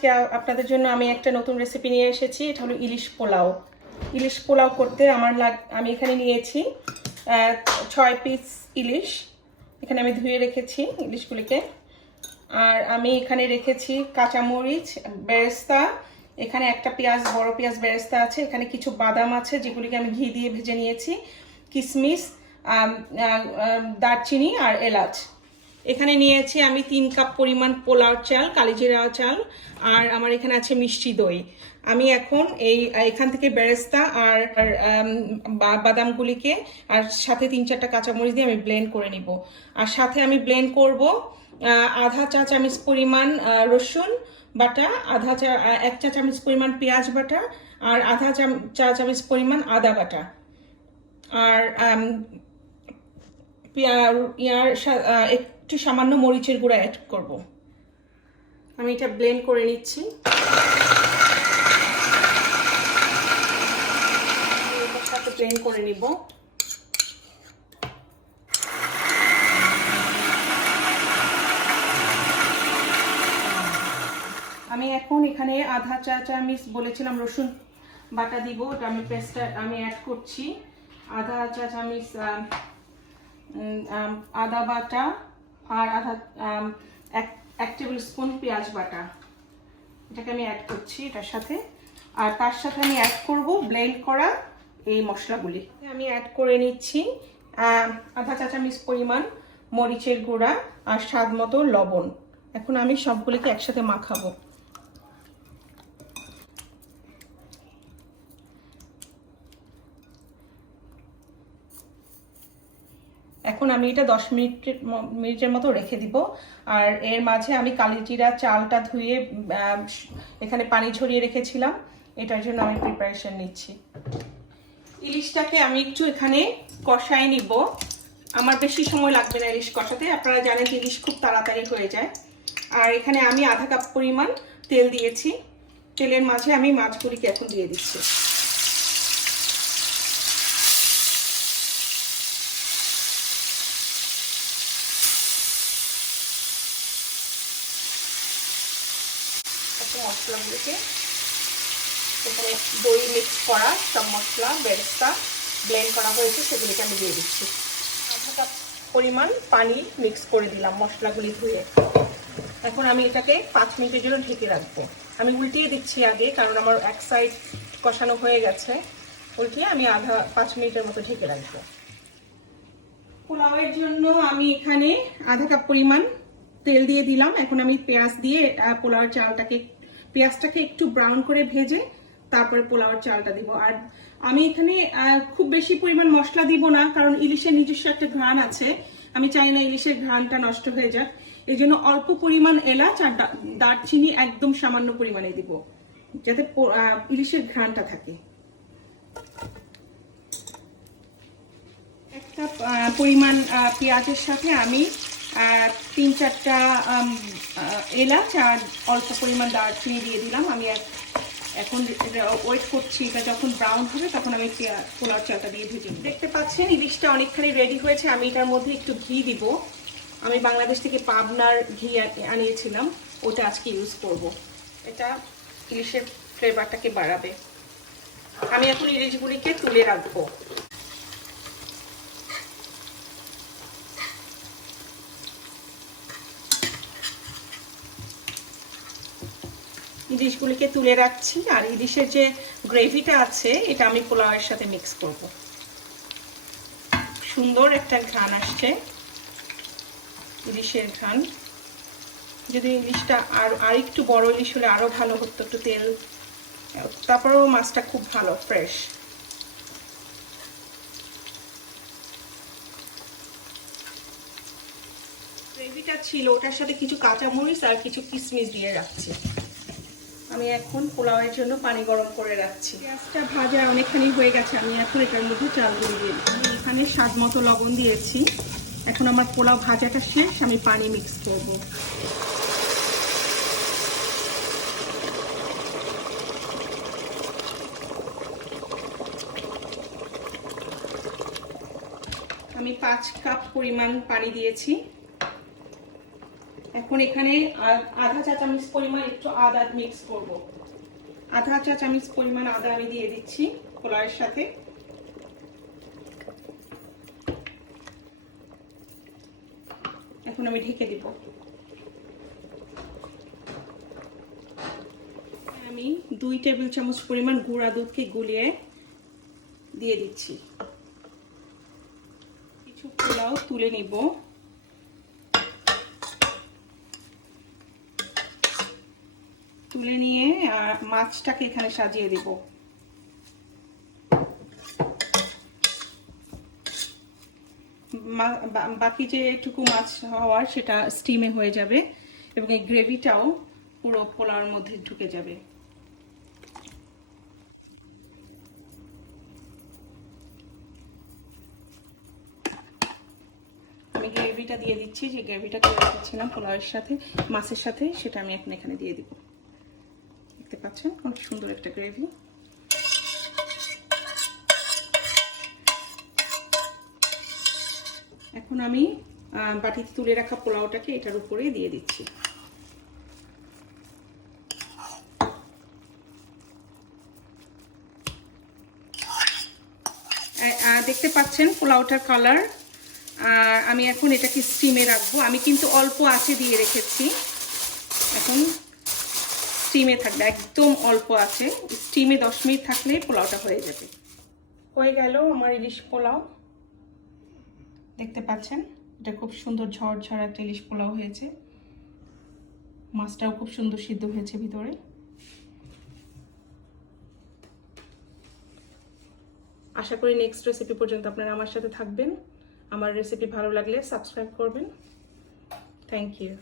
আজকে আপনাদের জন্য আমি একটা নতুন রেসিপি নিয়ে এসেছি। এটা হলো ইলিশ পোলাও। ইলিশ পোলাও করতে আমি এখানে নিয়েছি 6 পিস ইলিশ। এখানে আমি ধুয়ে রেখেছি ইলিশগুলিকে। আর আমি এখানে রেখেছি কাঁচামরিচ, বেরেস্তা, এখানে একটা পেঁয়াজ, বড় পেঁয়াজ বেরেস্তা আছে, এখানে কিছু বাদাম আছে যেগুলিকে আমি ঘি দিয়ে ভেজে নিয়েছি, কিশমিশ, দারচিনি আর এলাচ। এখানে নিয়েছি আমি 3 কাপ পরিমাণ পোলাও চাল, কালিজিরা চাল, আর আমার এখানে আছে মিষ্টি দই। আমি এখন এখান থেকে বেরেস্তা আর বাদামগুলিকে আর সাথে 3-4টা কাঁচামরিচ দিয়ে আমি ব্লেন্ড করে নিব। আর সাথে আমি ব্লেন্ড করব আধা চা চামচ পরিমাণ রসুন বাটা, 1 চা চামচ পরিমাণ পেঁয়াজ বাটা, আর আধা চা চামচ পরিমাণ আদা বাটা, আর একটু সামান্য মরিচের গুঁড়া অ্যাড করব। আমি এটা ব্লেন্ড করে নিচ্ছি। ব্লেন্ড করে নিব। আমি এখন এখানে আধা চা চামচ বলেছিলাম রসুন বাটা দিব, ওটা আমি পেস্টটা আমি অ্যাড করছি। আধা চা চামচ আদা বাটা, আর এক টেবিল স্পুন পেঁয়াজ বাটা, এটাকে আমি অ্যাড করছি এটার সাথে। আর তার সাথে আমি অ্যাড করব ব্লেন্ড করা এই মশলাগুলি। আমি অ্যাড করে নিচ্ছি আধা চা চামচ পরিমাণ মরিচের গুঁড়া আর স্বাদ মতো লবণ। এখন আমি সবগুলিকে একসাথে মাখাবো। এখন আমি এটা 10 মিনিটের মতো রেখে দিব। আর এর মাঝে আমি কালিজিরা চালটা ধুয়ে এখানে পানি ঝরিয়ে রেখেছিলাম, এটার জন্য আমি প্রিপারেশন নিচ্ছি। ইলিশটাকে আমি একটু এখানে কষাই নিব। আমার বেশি সময় লাগবে না ইলিশ কষাতে, আপনারা জানেন যে ইলিশ খুব তাড়াতাড়ি হয়ে যায়। আর এখানে আমি আধা কাপ পরিমাণ তেল দিয়েছি। তেলের মাঝে আমি মাছগুলিকে এখন দিয়ে দিচ্ছি। মশলাগুলিকে এখানে দই মিক্স করা সব মশলা বেরেস্তা ব্লেন্ড করা হয়েছে সেগুলিকে আমি দিয়ে দিচ্ছি। আধা কাপ পরিমাণ পানি মিক্স করে দিলাম মশলাগুলি ধুয়ে। এখন আমি এটাকে 5 মিনিটের জন্য ঢেকে রাখবো। আমি উল্টিয়ে দিচ্ছি আগে, কারণ আমার এক সাইড কষানো হয়ে গেছে। উল্টিয়ে আমি 5 মিনিটের মতো ঢেকে রাখবো। পোলাওয়ের জন্য আমি এখানে আধা কাপ পরিমাণ তেল দিয়ে দিলাম। এখন আমি পেঁয়াজ দিয়ে পোলাওয়ের চালটাকে, পেঁয়াজটাকে একটু ব্রাউন করে ভেজে তারপরে পোলাওয়ের চালটা দিব। আর আমি এখানে খুব বেশি পরিমাণ মশলা দিব না, কারণ ইলিশের নিজস্ব একটা ঘ্রাণ আছে। আমি চাই না ইলিশের ঘ্রাণটা নষ্ট হয়ে যাক, এই জন্য অল্প পরিমাণ এলাচ আর দারচিনি একদম সামান্য পরিমাণে দিব, যাতে ইলিশের ঘ্রাণটা থাকে। একটা পরিমাণ পেঁয়াজের সাথে আমি 3-4টা এলাচ আর অল্প পরিমাণ দারচিনি দিয়ে দিলাম। আমি এখন ওয়েট করছি, এটা যখন ব্রাউন হবে তখন আমি পোলাও চালটা দিয়ে ভেজে নিই। দেখতে পাচ্ছেন ইলিশটা অনেকখানি রেডি হয়েছে। আমি এটার মধ্যে একটু ঘি দিব। আমি বাংলাদেশ থেকে পাবনার ঘি আনিয়েছিলাম, ওটা আজকে ইউজ করব। এটা ইলিশের ফ্লেভারটাকে বাড়াবে। আমি এখন ইলিশগুলিকে তুলে রাখবো। ইলিশগুলিকে তুলে রাখছি। আর ইলিশের যে গ্রেভিটা আছে এটা আমি পোলাওয়ের সাথে মিক্স করব। সুন্দর একটা ঘ্রাণ আসছে, ইলিশের ঘ্রাণ। যদি ইলিশটা আর একটু বড় ইলিশ হলে আরো ভালো হতো, একটু তেল, তারপরেও মাছটা খুব ভালো ফ্রেশ। গ্রেভিটা ছিল, ওটার সাথে কিছু কাঁচামরিচ আর কিছু কিশমিশ দিয়ে রাখছি। আমি এখন পোলাওয়ের জন্য পানি গরম করে রাখছি। পেঁয়াজটা ভাজা অনেকখানি হয়ে গেছে। আমি এখন এটার মধ্যে চালগুলি দিয়ে দিচ্ছি। আমি এখানে স্বাদ মতো লবণ দিয়েছি। এখন আমার পোলাও ভাজাটা শেষ, আমি পানি মিক্স করব। আমি 5 কাপ পরিমাণ পানি দিয়েছি। এখন এখানে আধা চা চামচ পরিমাণ একটু আদা মিক্স করব। আধা চা চামচ পরিমাণ আদা আমি দিয়ে দিচ্ছি পোলাওয়ের সাথে। এখন আমি ঢেকে দিব। আমি 2 টেবিল চামচ পরিমাণ গুঁড়া দুধকে গুলিয়ে দিয়ে দিচ্ছি। কিছু পোলাও তুলে নিব। তুলে নিয়ে মাছটাকে এখানে সাজিয়ে দেব। বাকি যেটুকু মাছ হওয়ার সেটা স্টিমে হয়ে যাবে এবং এই গ্রেভিটাও পুরো পোলাওর মধ্যে ঢুকে যাবে। আমি গ্রেভিটা দিয়ে দিচ্ছি, যে গ্রেভিটা করে রেখেছিলাম পোলাওয়ের সাথে মাছের সাথে, সেটা আমি এখন এখানে দিয়ে দিব। দেখতে পাচ্ছেন অনেক সুন্দর একটা গ্রেভি। এখন আমি বাটিতে তুলে রাখা পোলাওটাকে এটার উপরে দিয়ে দিচ্ছি। দেখতে পাচ্ছেন পোলাওটার কালার। আর আমি এখন এটাকে স্টিমে রাখবো। আমি কিন্তু অল্প আঁচে দিয়ে রেখেছি, এখন স্টিমে থাকবে, একদম অল্প আছে। স্টিমে 10 মিনিট থাকলে পোলাওটা হয়ে যাবে। হয়ে গেল আমার ইলিশ পোলাও। দেখতে পাচ্ছেন এটা খুব সুন্দর ঝরঝর একটা ইলিশ পোলাও হয়েছে। মাছটাও খুব সুন্দর সিদ্ধ হয়েছে ভিতরে। আশা করি নেক্সট রেসিপি পর্যন্ত আপনারা আমার সাথে থাকবেন। আমার রেসিপি ভালো লাগলে সাবস্ক্রাইব করবেন। Thank you.